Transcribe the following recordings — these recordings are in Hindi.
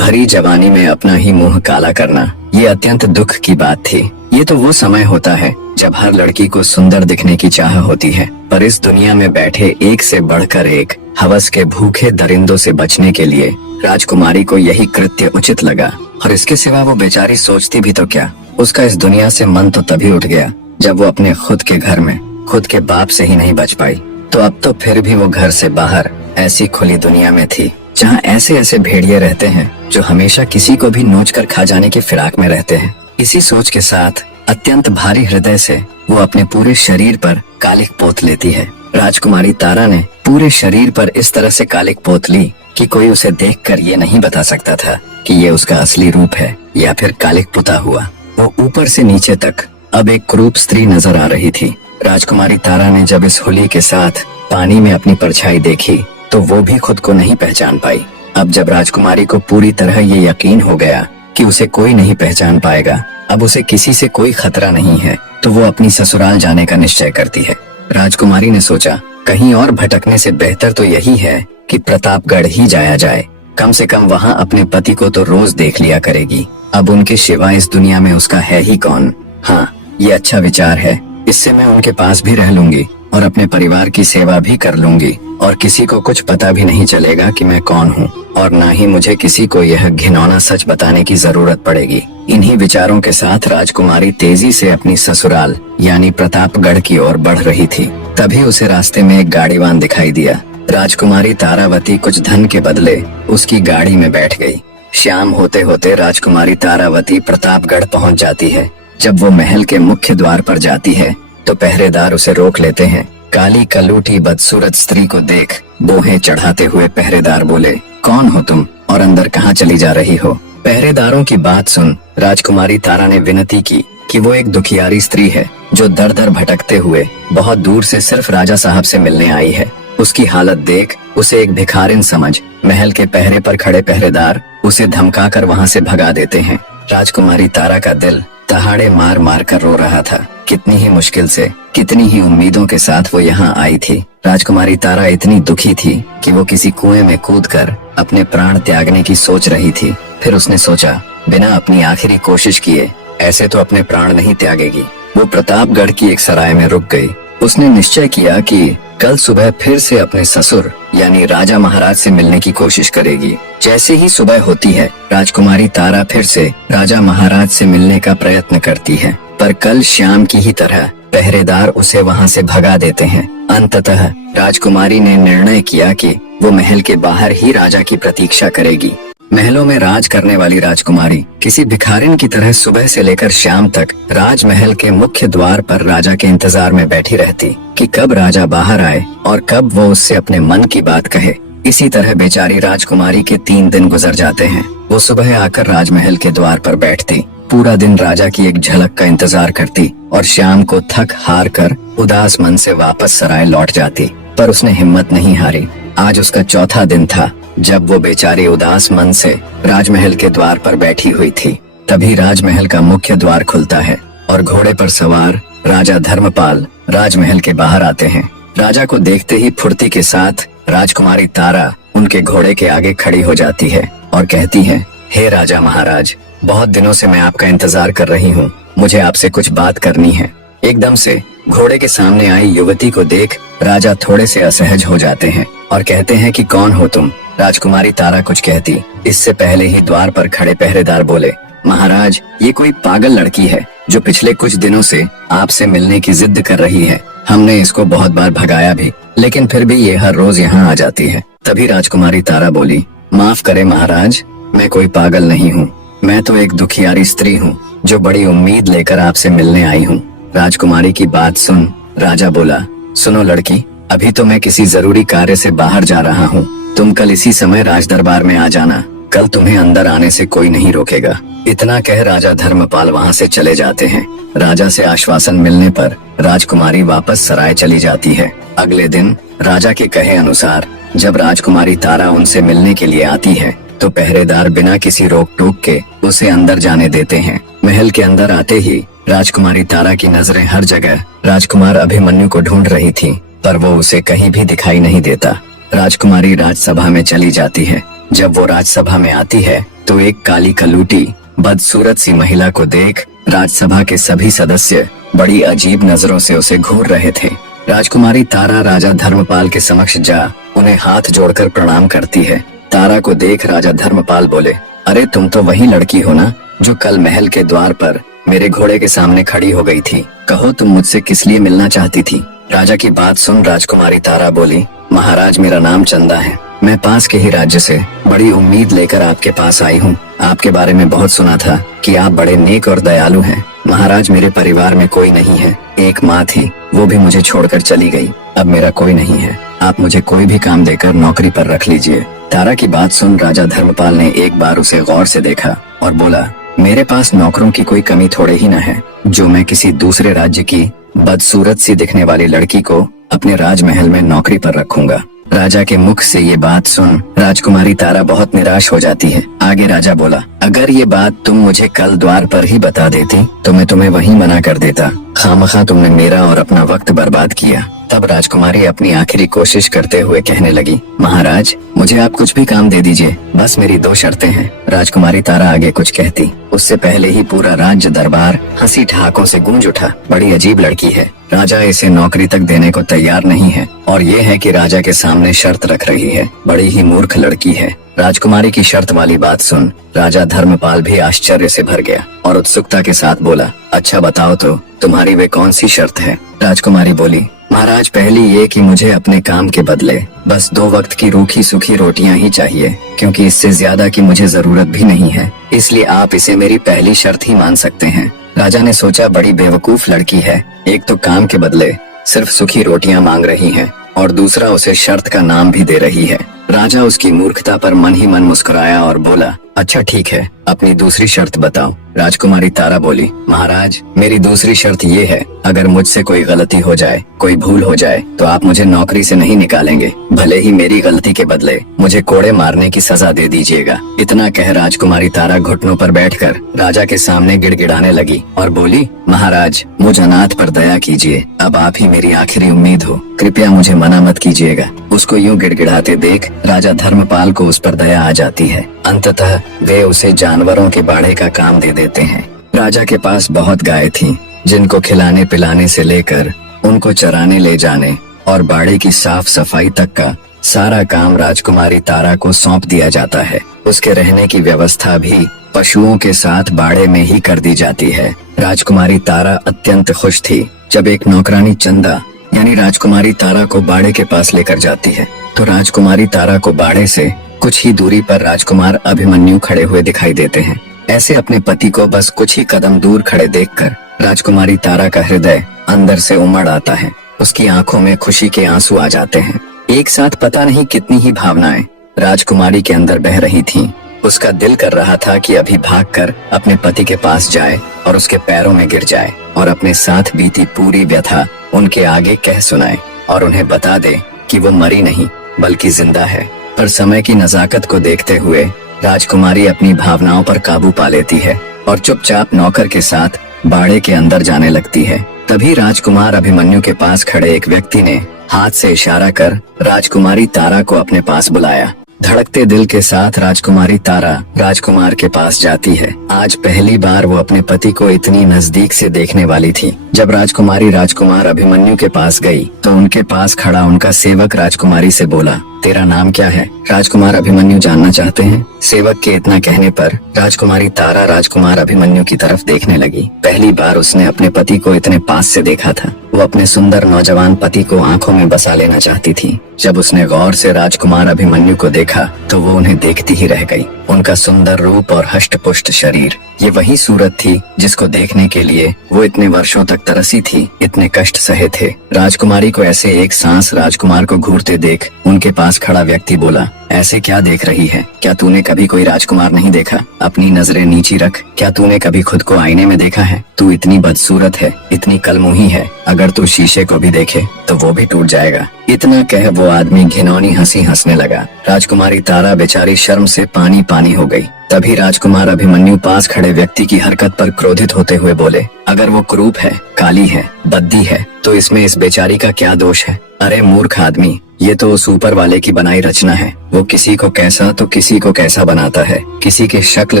भरी जवानी में अपना ही मुंह काला करना, ये अत्यंत दुख की बात थी। ये तो वो समय होता है जब हर लड़की को सुंदर दिखने की चाह होती है, पर इस दुनिया में बैठे एक से बढ़कर एक हवस के भूखे दरिंदों से बचने के लिए राजकुमारी को यही कृत्य उचित लगा। और इसके सिवा वो बेचारी सोचती भी तो क्या। उसका इस दुनिया से मन तो तभी उठ गया जब वो अपने खुद के घर में खुद के बाप से ही नहीं बच पाई। तो अब तो फिर भी वो घर से बाहर ऐसी खुली दुनिया में थी जहाँ ऐसे ऐसे भेड़िए रहते हैं जो हमेशा किसी को भी नोच कर खा जाने की फिराक में रहते हैं। इसी सोच के साथ अत्यंत भारी हृदय से वो अपने पूरे शरीर पर कालिक पोत लेती है। राजकुमारी तारा ने पूरे शरीर पर इस तरह से कालिक पोत ली कि कोई उसे देखकर ये नहीं बता सकता था कि ये उसका असली रूप है या फिर कालिक पुता हुआ। वो ऊपर से नीचे तक अब एक कुरूप स्त्री नजर आ रही थी। राजकुमारी तारा ने जब इस होली के साथ पानी में अपनी परछाई देखी तो वो भी खुद को नहीं पहचान पाई। अब जब राजकुमारी को पूरी तरह ये यकीन हो गया कि उसे कोई नहीं पहचान पाएगा, अब उसे किसी से कोई खतरा नहीं है, तो वो अपनी ससुराल जाने का निश्चय करती है। राजकुमारी ने सोचा कहीं और भटकने से बेहतर तो यही है कि प्रतापगढ़ ही जाया जाए। कम से कम वहाँ अपने पति को तो रोज देख लिया करेगी। अब उनके सिवा इस दुनिया में उसका है ही कौन। हाँ, ये अच्छा विचार है। इससे मैं उनके पास भी रह लूंगी और अपने परिवार की सेवा भी कर लूंगी और किसी को कुछ पता भी नहीं चलेगा कि मैं कौन हूँ, और न ही मुझे किसी को यह घिनौना सच बताने की जरूरत पड़ेगी। इन्हीं विचारों के साथ राजकुमारी तेजी से अपनी ससुराल यानी प्रतापगढ़ की ओर बढ़ रही थी। तभी उसे रास्ते में एक गाड़ीवान दिखाई दिया। राजकुमारी तारावती कुछ धन के बदले उसकी गाड़ी में बैठ गई। शाम होते होते राजकुमारी तारावती प्रतापगढ़ पहुँच जाती है। जब वो महल के मुख्य द्वार पर जाती है तो पहरेदार उसे रोक लेते हैं। काली कलूटी बदसूरत स्त्री को देख बोहें चढ़ाते हुए पहरेदार बोले, कौन हो तुम और अंदर कहाँ चली जा रही हो? पहरेदारों की बात सुन राजकुमारी तारा ने विनती की कि वो एक दुखियारी स्त्री है जो दर दर भटकते हुए बहुत दूर से सिर्फ राजा साहब से मिलने आई है। उसकी हालत देख उसे एक भिखारिन समझ महल के पहरे पर खड़े पहरेदार उसे धमकाकर वहाँ से भगा देते हैं। राजकुमारी तारा का दिल दहाड़े मार मार कर रो रहा था। कितनी ही मुश्किल से, कितनी ही उम्मीदों के साथ वो यहाँ आई थी। राजकुमारी तारा इतनी दुखी थी कि वो किसी कुएं में कूदकर अपने प्राण त्यागने की सोच रही थी। फिर उसने सोचा बिना अपनी आखिरी कोशिश किए ऐसे तो अपने प्राण नहीं त्यागेगी। वो प्रतापगढ़ की एक सराय में रुक गई। उसने निश्चय किया कि कल सुबह फिर से अपने ससुर यानी राजा महाराज से मिलने की कोशिश करेगी। जैसे ही सुबह होती है राजकुमारी तारा फिर से राजा महाराज से मिलने का प्रयत्न करती है, पर कल शाम की ही तरह पहरेदार उसे वहां से भगा देते हैं। अंततः राजकुमारी ने निर्णय किया कि वो महल के बाहर ही राजा की प्रतीक्षा करेगी। महलों में राज करने वाली राजकुमारी किसी भिखारिन की तरह सुबह से लेकर शाम तक राजमहल के मुख्य द्वार पर राजा के इंतजार में बैठी रहती कि कब राजा बाहर आए और कब वो उससे अपने मन की बात कहे। इसी तरह बेचारी राजकुमारी के 3 दिन गुजर जाते हैं। वो सुबह आकर राजमहल के द्वार पर बैठती, पूरा दिन राजा की एक झलक का इंतजार करती और शाम को थक हार कर उदास मन से वापस सराय लौट जाती। पर उसने हिम्मत नहीं हारी। आज उसका चौथा दिन था जब वो बेचारी उदास मन से राजमहल के द्वार पर बैठी हुई थी। तभी राजमहल का मुख्य द्वार खुलता है और घोड़े पर सवार राजा धर्मपाल राजमहल के बाहर आते हैं। राजा को देखते ही फुर्ती के साथ राजकुमारी तारा उनके घोड़े के आगे खड़ी हो जाती है और कहती है, हे राजा महाराज, बहुत दिनों से मैं आपका इंतजार कर रही हूँ। मुझे आपसे कुछ बात करनी है। एकदम से घोड़े के सामने आई युवती को देख राजा थोड़े से असहज हो जाते हैं और कहते हैं कि कौन हो तुम? राजकुमारी तारा कुछ कहती, इससे पहले ही द्वार पर खड़े पहरेदार बोले, महाराज, ये कोई पागल लड़की है जो पिछले कुछ दिनों से आपसे मिलने की जिद कर रही है। हमने इसको बहुत बार भगाया भी, लेकिन फिर भी ये हर रोज यहाँ आ जाती है। तभी राजकुमारी तारा बोली, माफ करे महाराज, मैं कोई पागल नहीं हूँ। मैं तो एक दुखियारी स्त्री हूँ जो बड़ी उम्मीद लेकर आपसे मिलने आई हूँ। राजकुमारी की बात सुन राजा बोला, सुनो लड़की, अभी तो मैं किसी जरूरी कार्य से बाहर जा रहा हूँ। तुम कल इसी समय राजदरबार में आ जाना। कल तुम्हें अंदर आने से कोई नहीं रोकेगा। इतना कह राजा धर्मपाल वहाँ से चले जाते हैं। राजा से आश्वासन मिलने पर राजकुमारी वापस सराय चली जाती है। अगले दिन राजा के कहे अनुसार जब राजकुमारी तारा उनसे मिलने के लिए आती है तो पहरेदार बिना किसी रोक टोक के उसे अंदर जाने देते हैं। महल के अंदर आते ही राजकुमारी तारा की नजरें हर जगह राजकुमार अभिमन्यु को ढूंढ रही थी, पर वो उसे कहीं भी दिखाई नहीं देता। राजकुमारी राजसभा में चली जाती है। जब वो राजसभा में आती है तो एक काली कलूटी बदसूरत सी महिला को देख राजसभा के सभी सदस्य बड़ी अजीब नजरों से उसे घूर रहे थे। राजकुमारी तारा राजा धर्मपाल के समक्ष जा उन्हें हाथ जोड़कर प्रणाम करती है। तारा को देख राजा धर्मपाल बोले, अरे तुम तो वही लड़की हो ना जो कल महल के द्वार पर मेरे घोड़े के सामने खड़ी हो गई थी। कहो तुम मुझसे किस लिए मिलना चाहती थी। राजा की बात सुन राजकुमारी तारा बोली, महाराज मेरा नाम चंदा है। मैं पास के ही राज्य से बड़ी उम्मीद लेकर आपके पास आई हूँ। आपके बारे में बहुत सुना था कि आप बड़े नेक और दयालु हैं। महाराज मेरे परिवार में कोई नहीं है, एक माँ थी, वो भी मुझे छोड़कर चली गई। अब मेरा कोई नहीं है, आप मुझे कोई भी काम देकर नौकरी पर रख लीजिए। तारा की बात सुन राजा धर्मपाल ने एक बार उसे गौर से देखा और बोला, मेरे पास नौकरों की कोई कमी थोड़े ही न है, जो मैं किसी दूसरे राज्य की बदसूरत सी दिखने वाली लड़की को अपने राजमहल में नौकरी पर रखूंगा। राजा के मुख से ये बात सुन राजकुमारी तारा बहुत निराश हो जाती है। आगे राजा बोला, अगर ये बात तुम मुझे कल द्वार पर ही बता देती तो मैं तुम्हें वहीं मना कर देता। खामखा तुमने मेरा और अपना वक्त बर्बाद किया। तब राजकुमारी अपनी आखिरी कोशिश करते हुए कहने लगी, महाराज मुझे आप कुछ भी काम दे दीजिए, बस मेरी 2 शर्तें हैं। राजकुमारी तारा आगे कुछ कहती, उससे पहले ही पूरा राज्य दरबार हंसी ठहाकों से गूंज उठा। बड़ी अजीब लड़की है, राजा इसे नौकरी तक देने को तैयार नहीं है और ये है कि राजा के सामने शर्त रख रही है। बड़ी ही मूर्ख लड़की है। राजकुमारी की शर्त वाली बात सुन राजा धर्मपाल भी आश्चर्य से भर गया और उत्सुकता के साथ बोला, अच्छा बताओ तो तुम्हारी वे कौन सी शर्त है। राजकुमारी बोली, महाराज पहली ये कि मुझे अपने काम के बदले बस 2 वक्त की रूखी सूखी रोटियां ही चाहिए, क्योंकि इससे ज्यादा की मुझे जरूरत भी नहीं है, इसलिए आप इसे मेरी पहली शर्त ही मान सकते हैं। राजा ने सोचा, बड़ी बेवकूफ लड़की है, एक तो काम के बदले सिर्फ सूखी रोटियां मांग रही है और दूसरा उसे शर्त का नाम भी दे रही है। राजा उसकी मूर्खता पर मन ही मन मुस्कुराया और बोला, अच्छा ठीक है, अपनी दूसरी शर्त बताओ। राजकुमारी तारा बोली, महाराज मेरी दूसरी शर्त ये है, अगर मुझसे कोई गलती हो जाए, कोई भूल हो जाए तो आप मुझे नौकरी से नहीं निकालेंगे, भले ही मेरी गलती के बदले मुझे कोड़े मारने की सजा दे दीजिएगा। इतना कह राजकुमारी तारा घुटनों पर बैठकर राजा के सामने गिड़गिड़ाने लगी और बोली, महाराज मुझ अनाथ पर दया कीजिए, अब आप ही मेरी आखिरी उम्मीद हो, कृपया मुझे मना मत कीजिएगा। उसको यूं गिड़गिड़ाते देख राजा धर्मपाल को उस पर दया आ जाती है। अंततः वे उसे जानवरों के बाड़े का काम दे देते हैं। राजा के पास बहुत गाय थीं, जिनको खिलाने पिलाने से लेकर उनको चराने ले जाने और बाड़े की साफ सफाई तक का सारा काम राजकुमारी तारा को सौंप दिया जाता है। उसके रहने की व्यवस्था भी पशुओं के साथ बाड़े में ही कर दी जाती है। राजकुमारी तारा अत्यंत खुश थी जब एक नौकरानी चंदा यानी राजकुमारी तारा को बाड़े के पास लेकर जाती है, तो राजकुमारी तारा को बाड़े से कुछ ही दूरी पर राजकुमार अभिमन्यु खड़े हुए दिखाई देते हैं। ऐसे अपने पति को बस कुछ ही कदम दूर खड़े देखकर राजकुमारी तारा का हृदय अंदर से उमड़ आता है। उसकी आंखों में खुशी के आंसू आ जाते हैं। एक साथ पता नहीं कितनी ही भावनाएं राजकुमारी के अंदर बह रही थीं। उसका दिल कर रहा था कि अभी भागकर अपने पति के पास जाए और उसके पैरों में गिर जाए और अपने साथ बीती पूरी व्यथा उनके आगे कह सुनाए और उन्हें बता दे कि वो मरी नहीं बल्कि जिंदा है। पर समय की नजाकत को देखते हुए राजकुमारी अपनी भावनाओं पर काबू पा लेती है और चुपचाप नौकर के साथ बाड़े के अंदर जाने लगती है। तभी राजकुमार अभिमन्यु के पास खड़े एक व्यक्ति ने हाथ से इशारा कर राजकुमारी तारा को अपने पास बुलाया। धड़कते दिल के साथ राजकुमारी तारा राजकुमार के पास जाती है। आज पहली बार वो अपने पति को इतनी नजदीक से देखने वाली थी। जब राजकुमारी राजकुमार अभिमन्यु के पास गई तो उनके पास खड़ा उनका सेवक राजकुमारी से बोला, तेरा नाम क्या है? राजकुमार अभिमन्यु जानना चाहते हैं। सेवक के इतना कहने पर राजकुमारी तारा राजकुमार अभिमन्यु की तरफ देखने लगी। पहली बार उसने अपने पति को इतने पास से देखा था। वो अपने सुंदर नौजवान पति को आंखों में बसा लेना चाहती थी। जब उसने गौर से राजकुमार अभिमन्यु को देखा तो वो उन्हें देखती ही रह गई। उनका सुंदर रूप और हष्ट-पुष्ट शरीर, ये वही सूरत थी जिसको देखने के लिए वो इतने वर्षों तक तरसी थी, इतने कष्ट सहे थे। राजकुमारी को ऐसे एक सांस राजकुमार को घूरते देख उनके पास खड़ा व्यक्ति बोला, ऐसे क्या देख रही है? क्या तूने कभी कोई राजकुमार नहीं देखा? अपनी नजरें नीची रख। क्या तूने कभी खुद को आईने में देखा है? तू इतनी बदसूरत है, इतनी कलमुही है, अगर तू शीशे को भी देखे तो वो भी टूट जाएगा। इतना कह वो आदमी घिनौनी हंसी हंसने लगा। राजकुमारी तारा बेचारी शर्म से पानी पानी हो गई। तभी राजकुमार अभिमन्यु पास खड़े व्यक्ति की हरकत पर क्रोधित होते हुए बोले, अगर वो कुरूप है, काली है, बद्दी है, तो इसमें इस बेचारी का क्या दोष है? अरे मूर्ख आदमी, ये तो उस ऊपर वाले की बनाई रचना है। वो किसी को कैसा तो किसी को कैसा बनाता है। किसी के शक्ल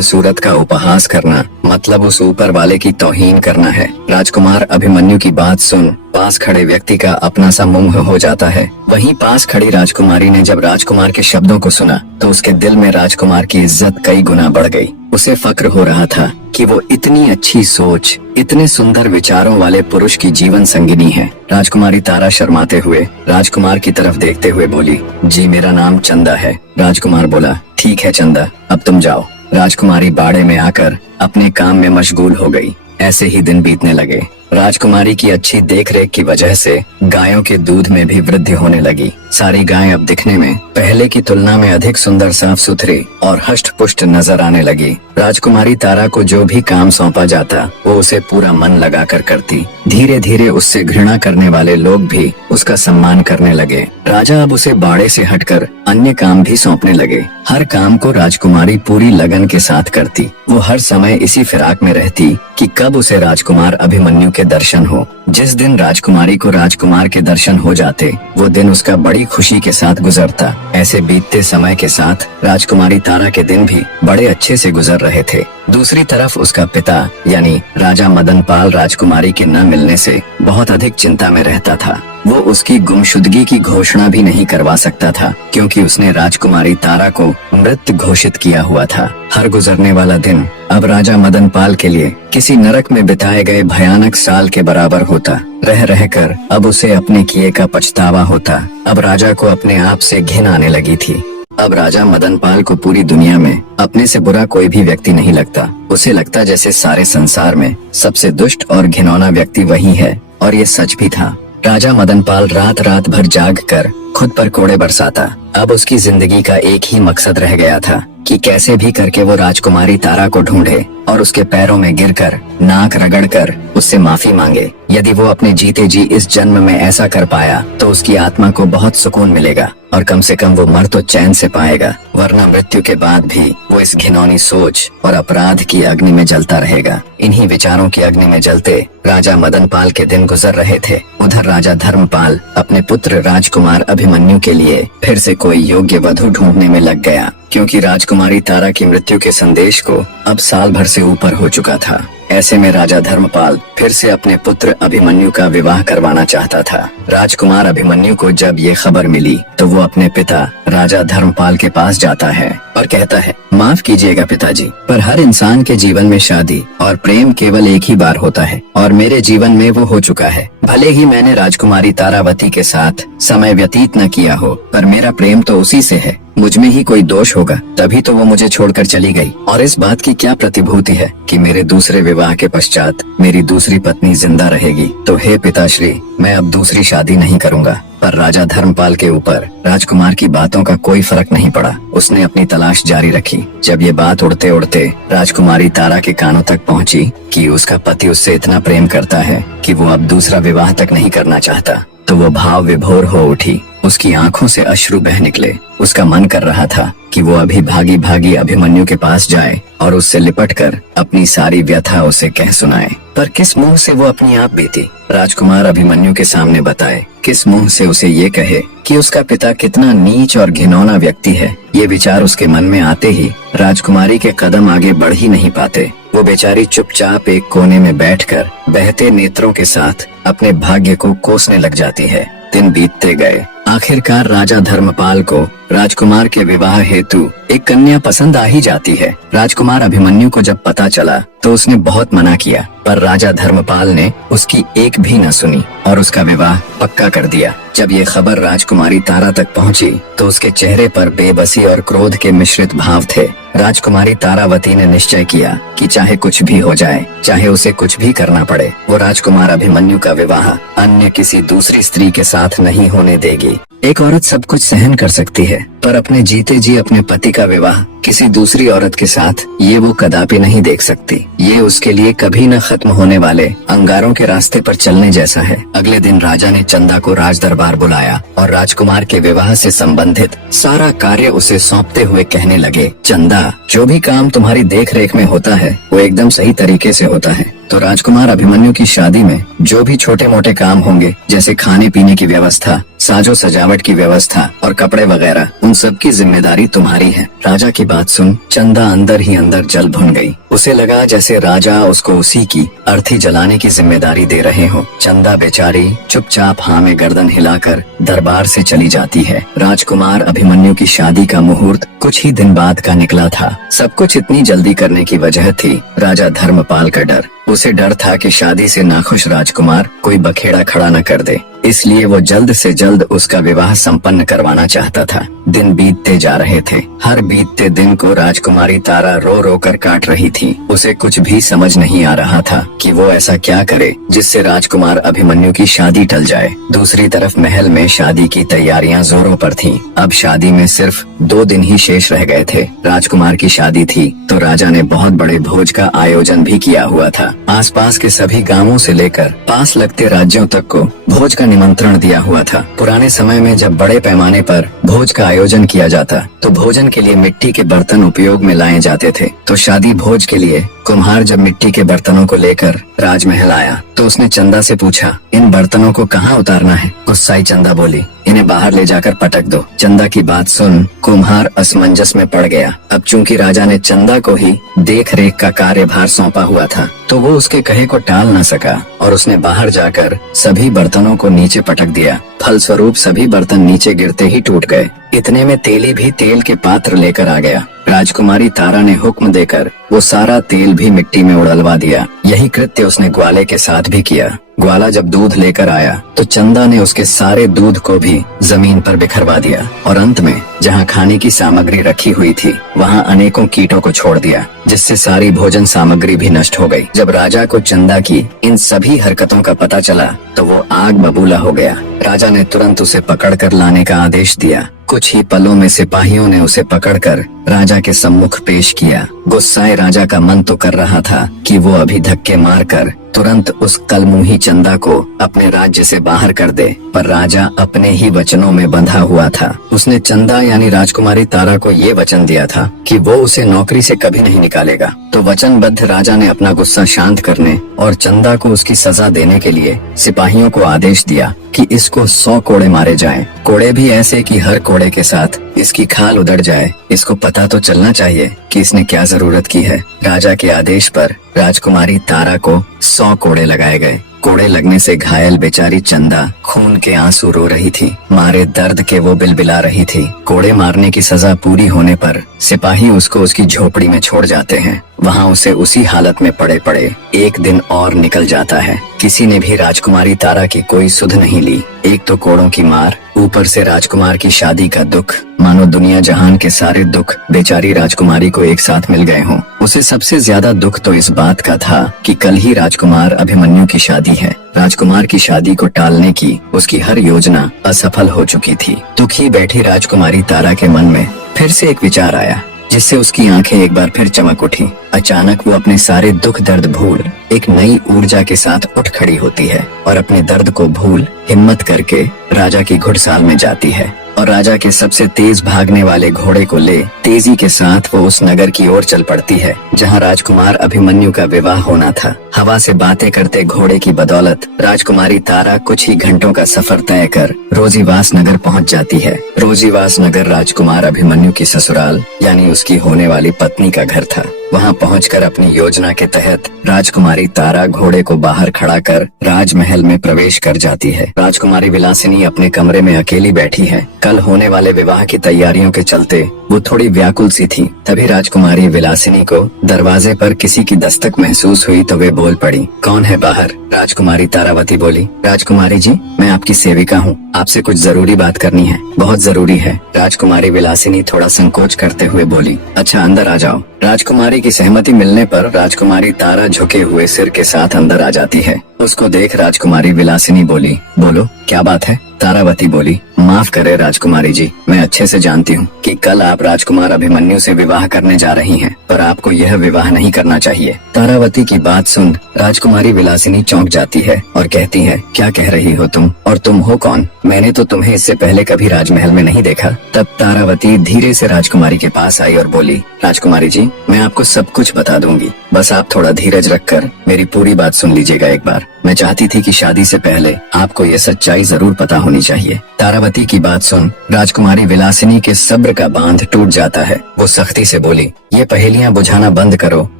सूरत का उपहास करना मतलब उस ऊपर वाले की तौहीन करना है। राजकुमार अभिमन्यु की बात सुन पास खड़े व्यक्ति का अपना सा मुंह हो जाता है। वहीं पास खड़ी राजकुमारी ने जब राजकुमार के शब्दों को सुना तो उसके दिल में राजकुमार की इज्जत कई गुना बढ़ गई। उसे फक्र हो रहा था कि वो इतनी अच्छी सोच, इतने सुंदर विचारों वाले पुरुष की जीवन संगिनी है। राजकुमारी तारा शर्माते हुए राजकुमार की तरफ देखते हुए बोली, जी मेरा नाम चंदा है। राजकुमार बोला, ठीक है चंदा, अब तुम जाओ। राजकुमारी बाड़े में आकर अपने काम में मशगूल हो गई। ऐसे ही दिन बीतने लगे। राजकुमारी की अच्छी देखरेख की वजह से गायों के दूध में भी वृद्धि होने लगी। सारी गायें अब दिखने में पहले की तुलना में अधिक सुंदर, साफ सुथरी और हष्ट पुष्ट नजर आने लगी। राजकुमारी तारा को जो भी काम सौंपा जाता वो उसे पूरा मन लगाकर करती। धीरे धीरे उससे घृणा करने वाले लोग भी उसका सम्मान करने लगे। राजा अब उसे बाड़े से हटकर अन्य काम भी सौंपने लगे। हर काम को राजकुमारी पूरी लगन के साथ करती। वो हर समय इसी फिराक में रहती कि कब उसे राजकुमार अभिमन्यु के दर्शन हो। जिस दिन राजकुमारी को राजकुमार के दर्शन हो जाते वो दिन उसका बड़ी खुशी के साथ गुजरता। ऐसे बीतते समय के साथ राजकुमारी तारा के दिन भी बड़े अच्छे से गुजर रहे थे। दूसरी तरफ उसका पिता यानी राजा मदनपाल राजकुमारी के न मिलने से बहुत अधिक चिंता में रहता था। वो उसकी गुमशुदगी की घोषणा भी नहीं करवा सकता था क्योंकि उसने राजकुमारी तारा को मृत घोषित किया हुआ था। हर गुजरने वाला दिन अब राजा मदनपाल के लिए किसी नरक में बिताए गए भयानक साल के बराबर होता। रह रहकर अब उसे अपने किए का पछतावा होता। अब राजा को अपने आप से घिन आने लगी थी। अब राजा मदनपाल को पूरी दुनिया में अपने से बुरा कोई भी व्यक्ति नहीं लगता। उसे लगता जैसे सारे संसार में सबसे दुष्ट और घिनौना व्यक्ति वही है। और ये सच भी था। राजा मदनपाल रात रात भर जाग कर खुद पर कोड़े बरसाता। अब उसकी जिंदगी का एक ही मकसद रह गया था कि कैसे भी करके वो राजकुमारी तारा को ढूंढे और उसके पैरों में गिरकर नाक रगड़कर उससे माफी मांगे। यदि वो अपने जीते जी इस जन्म में ऐसा कर पाया तो उसकी आत्मा को बहुत सुकून मिलेगा और कम से कम वो मर तो चैन से पाएगा, वरना मृत्यु के बाद भी वो इस घिनौनी सोच और अपराध की अग्नि में जलता रहेगा। इन्हीं विचारों की अग्नि में जलते राजा मदनपाल के दिन गुजर रहे थे। उधर राजा धर्मपाल अपने पुत्र राजकुमार अभिमन्यु के लिए फिर से कोई योग्य वधू ढूंढने में लग गया क्योंकि राजकुमारी तारा की मृत्यु के संदेश को अब साल भर से ऊपर हो चुका था। ऐसे में राजा धर्मपाल फिर से अपने पुत्र अभिमन्यु का विवाह करवाना चाहता था। राजकुमार अभिमन्यु को जब ये खबर मिली तो वो अपने पिता राजा धर्मपाल के पास जाता है और कहता है, माफ कीजिएगा पिताजी, पर हर इंसान के जीवन में शादी और प्रेम केवल एक ही बार होता है और मेरे जीवन में वो हो चुका है। भले ही मैंने राजकुमारी तारावती के साथ समय व्यतीत न किया हो, पर मेरा प्रेम तो उसी से है। मुझ में ही कोई दोष होगा तभी तो वो मुझे छोड़कर चली गई। और इस बात की क्या प्रतिभूति है कि मेरे दूसरे विवाह के पश्चात मेरी दूसरी पत्नी जिंदा रहेगी। तो हे पिताश्री, मैं अब दूसरी शादी नहीं करूँगा। पर राजा धर्मपाल के ऊपर राजकुमार की बातों का कोई फर्क नहीं पड़ा। उसने अपनी तलाश जारी रखी। जब ये बात उड़ते उड़ते राजकुमारी तारा के कानों तक पहुंची कि उसका पति उससे इतना प्रेम करता है कि वो अब दूसरा विवाह तक नहीं करना चाहता, तो वो भाव विभोर हो उठी। उसकी आंखों से अश्रु बह निकले। उसका मन कर रहा था कि वो अभी भागी भागी अभिमन्यु के पास जाए और उससे लिपटकर अपनी सारी व्यथा उसे कह सुनाए। पर किस मुंह से वो अपनी आप बीती राजकुमार अभिमन्यु के सामने बताए? किस मुंह से उसे ये कहे कि उसका पिता कितना नीच और घिनौना व्यक्ति है? ये विचार उसके मन में आते ही राजकुमारी के कदम आगे बढ़ ही नहीं पाते। वो बेचारी चुपचाप एक कोने में बैठकर बहते नेत्रों के साथ अपने भाग्य को कोसने लग जाती है। दिन बीतते गए। आखिरकार राजा धर्मपाल को राजकुमार के विवाह हेतु एक कन्या पसंद आ ही जाती है। राजकुमार अभिमन्यु को जब पता चला तो उसने बहुत मना किया, पर राजा धर्मपाल ने उसकी एक भी न सुनी और उसका विवाह पक्का कर दिया। जब ये खबर राजकुमारी तारा तक पहुंची तो उसके चेहरे पर बेबसी और क्रोध के मिश्रित भाव थे। राजकुमारी तारावती ने निश्चय किया कि चाहे कुछ भी हो जाए, चाहे उसे कुछ भी करना पड़े, वो राजकुमार अभिमन्यु का विवाह अन्य किसी दूसरी स्त्री के साथ नहीं होने देगी। एक औरत सब कुछ सहन कर सकती है, पर अपने जीते जी अपने पति का विवाह किसी दूसरी औरत के साथ ये वो कदापि नहीं देख सकती। ये उसके लिए कभी न खत्म होने वाले अंगारों के रास्ते पर चलने जैसा है। अगले दिन राजा ने चंदा को राज दरबार बुलाया और राजकुमार के विवाह से संबंधित सारा कार्य उसे सौंपते हुए कहने लगे, चंदा, जो भी काम तुम्हारी देख रेख में होता है वो एकदम सही तरीके से होता है। तो राजकुमार अभिमन्यु की शादी में जो भी छोटे मोटे काम होंगे, जैसे खाने पीने की व्यवस्था, साजो सजावट की व्यवस्था और कपड़े वगैरह, उन सब की जिम्मेदारी तुम्हारी है। राजा की बात सुन चंदा अंदर ही अंदर जल भुन गई। उसे लगा जैसे राजा उसको उसी की अर्थी जलाने की जिम्मेदारी दे रहे हो। चंदा बेचारी चुपचाप हाँ में गर्दन हिलाकर दरबार से चली जाती है। राजकुमार अभिमन्यु की शादी का मुहूर्त कुछ ही दिन बाद का निकला था। सब कुछ इतनी जल्दी करने की वजह थी राजा धर्मपाल का डर। उसे डर था कि शादी से नाखुश राजकुमार कोई बखेड़ा खड़ा न कर दे, इसलिए वो जल्द से जल्द उसका विवाह संपन्न करवाना चाहता था। दिन बीतते जा रहे थे। हर बीतते दिन को राजकुमारी तारा रो रो कर काट रही थी। उसे कुछ भी समझ नहीं आ रहा था कि वो ऐसा क्या करे जिससे राजकुमार अभिमन्यु की शादी टल जाए। दूसरी तरफ महल में शादी की तैयारियां जोरों पर थीं। अब शादी में सिर्फ 2 दिन ही शेष रह गए थे। राजकुमार की शादी थी तो राजा ने बहुत बड़े भोज का आयोजन भी किया हुआ था। आसपास के सभी गांवों से लेकर पास लगते राज्यों तक को भोज का निमंत्रण दिया हुआ था। पुराने समय में जब बड़े पैमाने पर भोज का आयोजन किया जाता तो भोजन के लिए मिट्टी के बर्तन उपयोग में लाए जाते थे। तो शादी भोज के लिए कुम्हार जब मिट्टी के बर्तनों को लेकर राजमहल आया तो उसने चंदा से पूछा, इन बर्तनों को कहाँ उतारना है? गुस्साई चंदा बोली, इन्हें बाहर ले जाकर पटक दो। चंदा की बात सुन कुम्हार असमंजस में पड़ गया। अब चूंकि राजा ने चंदा को ही देख रेख का कार्यभार सौंपा हुआ था तो वो उसके कहे को टाल न सका और उसने बाहर जाकर सभी बर्तनों को नीचे पटक दिया। फलस्वरूप सभी बर्तन नीचे गिरते ही टूट गए। इतने में तेली भी तेल के पात्र लेकर आ गया। राजकुमारी तारा ने हुक्म देकर वो सारा तेल भी मिट्टी में उड़लवा दिया। यही कृत्य उसने ग्वाले के साथ भी किया। ग्वाला जब दूध लेकर आया तो चंदा ने उसके सारे दूध को भी जमीन पर बिखरवा दिया और अंत में जहाँ खाने की सामग्री रखी हुई थी वहाँ अनेकों कीटों को छोड़ दिया, जिससे सारी भोजन सामग्री भी नष्ट हो गई। जब राजा को चंदा की इन सभी हरकतों का पता चला तो वो आग बबूला हो गया। राजा ने तुरंत उसे पकड़कर लाने का आदेश दिया। कुछ ही पलों में सिपाहियों ने उसे पकड़कर राजा के सम्मुख पेश किया। गुस्साए राजा का मन तो कर रहा था कि वो अभी धक्के मारकर तुरंत उस कलमुही चंदा को अपने राज्य से बाहर कर दे, पर राजा अपने ही वचनों में बंधा हुआ था। उसने चंदा यानी राजकुमारी तारा को ये वचन दिया था कि वो उसे नौकरी से कभी नहीं निकालेगा। तो वचनबद्ध राजा ने अपना गुस्सा शांत करने और चंदा को उसकी सजा देने के लिए सिपाहियों को आदेश दिया कि इसको 100 कोड़े मारे जाएं। कोड़े भी ऐसे कि हर कोड़े के साथ इसकी खाल उधड़ जाए। इसको पता तो चलना चाहिए कि इसने क्या जरूरत की है। राजा के आदेश पर राजकुमारी तारा को 100 कोड़े लगाए गए। कोड़े लगने से घायल बेचारी चंदा खून के आंसू रो रही थी। मारे दर्द के वो बिलबिला रही थी। कोड़े मारने की सजा पूरी होने पर सिपाही उसको उसकी झोपड़ी में छोड़ जाते हैं। वहाँ उसे उसी हालत में पड़े पड़े 1 दिन और निकल जाता है। किसी ने भी राजकुमारी तारा की कोई सुध नहीं ली। एक तो कोड़ों की मार, ऊपर से राजकुमार की शादी का दुख, मानो दुनिया जहान के सारे दुख बेचारी राजकुमारी को एक साथ मिल गए हों। उसे सबसे ज्यादा दुख तो इस बात का था कि कल ही राजकुमार अभिमन्यु की शादी है। राजकुमार की शादी को टालने की उसकी हर योजना असफल हो चुकी थी। दुखी बैठी राजकुमारी तारा के मन में फिर से एक विचार आया, जिससे उसकी आंखें एक बार फिर चमक उठी। अचानक वो अपने सारे दुख दर्द भूल एक नई ऊर्जा के साथ उठ खड़ी होती है और अपने दर्द को भूल हिम्मत करके राजा की घुड़साल में जाती है और राजा के सबसे तेज भागने वाले घोड़े को ले तेजी के साथ वो उस नगर की ओर चल पड़ती है जहाँ राजकुमार अभिमन्यु का विवाह होना था। हवा से बातें करते घोड़े की बदौलत राजकुमारी तारा कुछ ही घंटों का सफर तय कर रोजीवास नगर पहुँच जाती है। रोजीवास नगर राजकुमार अभिमन्यु की ससुराल यानी उसकी होने वाली पत्नी का घर था। वहाँ पहुंचकर अपनी योजना के तहत राजकुमारी तारा घोड़े को बाहर खड़ा कर राजमहल में प्रवेश कर जाती है। राजकुमारी विलासिनी अपने कमरे में अकेली बैठी है। कल होने वाले विवाह की तैयारियों के चलते वो थोड़ी व्याकुल सी थी। तभी राजकुमारी विलासिनी को दरवाजे पर किसी की दस्तक महसूस हुई तो वे बोल पड़ी, कौन है बाहर? राजकुमारी तारावती बोली, राजकुमारी जी, मैं आपकी सेविका हूँ, आपसे कुछ जरूरी बात करनी है, बहुत जरूरी है। राजकुमारी विलासिनी थोड़ा संकोच करते हुए बोली, अच्छा अंदर आ जाओ। राजकुमारी की सहमति मिलने पर राजकुमारी तारा झुके हुए सिर के साथ अंदर आ जाती है। उसको देख राजकुमारी विलासिनी बोली, बोलो क्या बात है? तारावती बोली, माफ करे राजकुमारी जी, मैं अच्छे से जानती हूँ कि कल आप राजकुमार अभिमन्यु से विवाह करने जा रही हैं, पर आपको यह विवाह नहीं करना चाहिए। तारावती की बात सुन राजकुमारी विलासिनी चौंक जाती है और कहती है, क्या कह रही हो तुम, और तुम हो कौन? मैंने तो तुम्हें इससे पहले कभी राजमहल में नहीं देखा। तब तारावती धीरे से राजकुमारी के पास आई और बोली, राजकुमारी जी, मैं आपको सब कुछ बता दूंगी, बस आप थोड़ा धीरज रखकर मेरी पूरी बात सुन लीजिएगा एक बार। मैं चाहती थी कि शादी से पहले आपको ये सच्चाई जरूर पता होनी चाहिए। तारावती की बात सुन राजकुमारी विलासिनी के सब्र का बांध टूट जाता है। वो सख्ती से बोली, ये पहेलियां बुझाना बंद करो